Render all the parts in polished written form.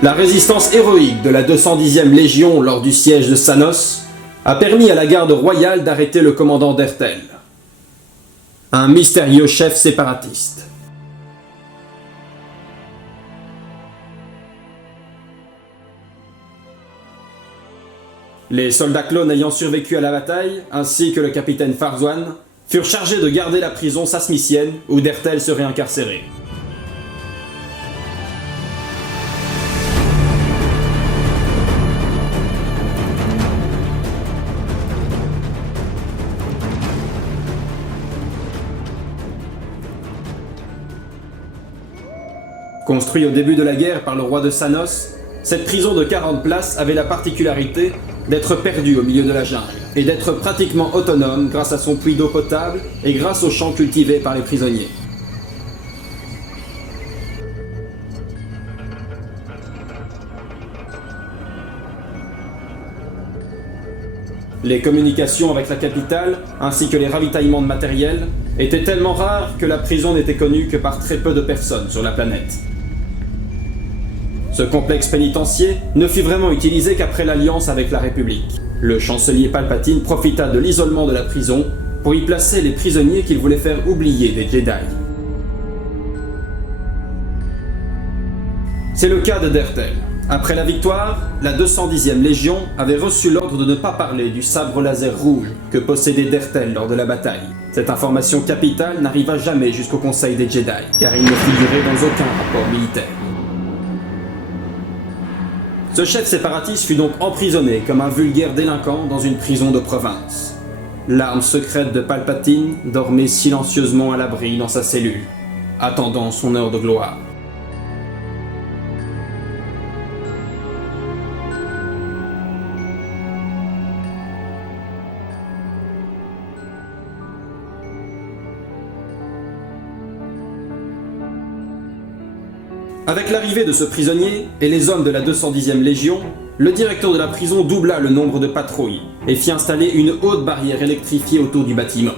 La résistance héroïque de la 210e Légion lors du siège de Sanos a permis à la garde royale d'arrêter le commandant d'Ertel, un mystérieux chef séparatiste. Les soldats clones ayant survécu à la bataille, ainsi que le capitaine Farzwan, furent chargés de garder la prison sasmicienne où Dertel serait incarcéré. Construit au début de la guerre par le roi de Sanos, cette prison de 40 places avait la particularité d'être perdue au milieu de la jungle et d'être pratiquement autonome grâce à son puits d'eau potable et grâce aux champs cultivés par les prisonniers. Les communications avec la capitale, ainsi que les ravitaillements de matériel, étaient tellement rares que la prison n'était connue que par très peu de personnes sur la planète. Ce complexe pénitentiaire ne fut vraiment utilisé qu'après l'alliance avec la République. Le chancelier Palpatine profita de l'isolement de la prison pour y placer les prisonniers qu'il voulait faire oublier des Jedi. C'est le cas de Dertel. Après la victoire, la 210e Légion avait reçu l'ordre de ne pas parler du sabre laser rouge que possédait Dertel lors de la bataille. Cette information capitale n'arriva jamais jusqu'au Conseil des Jedi, car il ne figurait dans aucun rapport militaire. Ce chef séparatiste fut donc emprisonné comme un vulgaire délinquant dans une prison de province. L'arme secrète de Palpatine dormait silencieusement à l'abri dans sa cellule, attendant son heure de gloire. Avec l'arrivée de ce prisonnier et les hommes de la 210e Légion, le directeur de la prison doubla le nombre de patrouilles et fit installer une haute barrière électrifiée autour du bâtiment.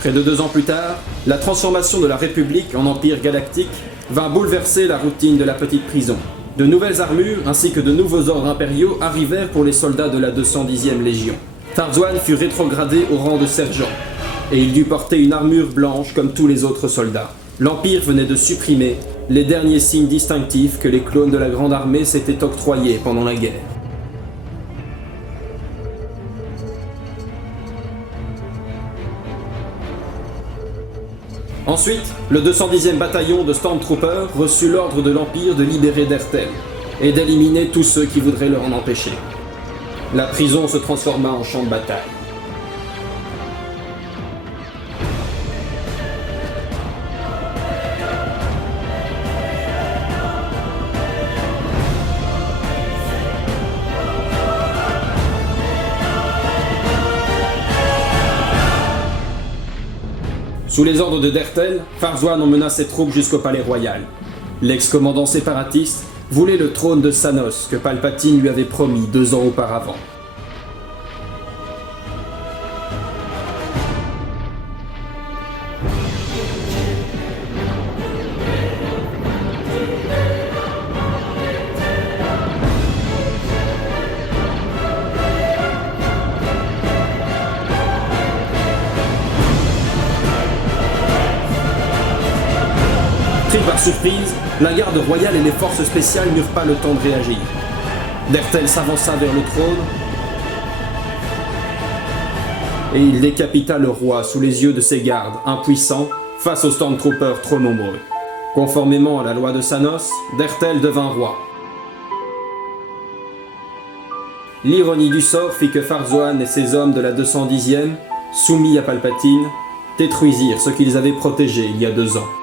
Près de 2 ans plus tard, la transformation de la République en empire galactique vint bouleverser la routine de la petite prison. De nouvelles armures ainsi que de nouveaux ordres impériaux arrivèrent pour les soldats de la 210e Légion. Farzwan fut rétrogradé au rang de sergent, et il dut porter une armure blanche comme tous les autres soldats. L'Empire venait de supprimer les derniers signes distinctifs que les clones de la Grande Armée s'étaient octroyés pendant la guerre. Ensuite, le 210e bataillon de Stormtroopers reçut l'ordre de l'Empire de libérer Dertel et d'éliminer tous ceux qui voudraient leur en empêcher. La prison se transforma en champ de bataille. Sous les ordres de Dertel, Farzwan emmena ses troupes jusqu'au palais royal. L'ex-commandant séparatiste voulait le trône de Sanos que Palpatine lui avait promis 2 ans auparavant. Pris par surprise, la garde royale et les forces spéciales n'eurent pas le temps de réagir. Dertel s'avança vers le trône et il décapita le roi sous les yeux de ses gardes, impuissants, face aux Stormtroopers trop nombreux. Conformément à la loi de Sanos, Dertel devint roi. L'ironie du sort fit que Farzoan et ses hommes de la 210e, soumis à Palpatine, détruisirent ce qu'ils avaient protégé il y a 2 ans.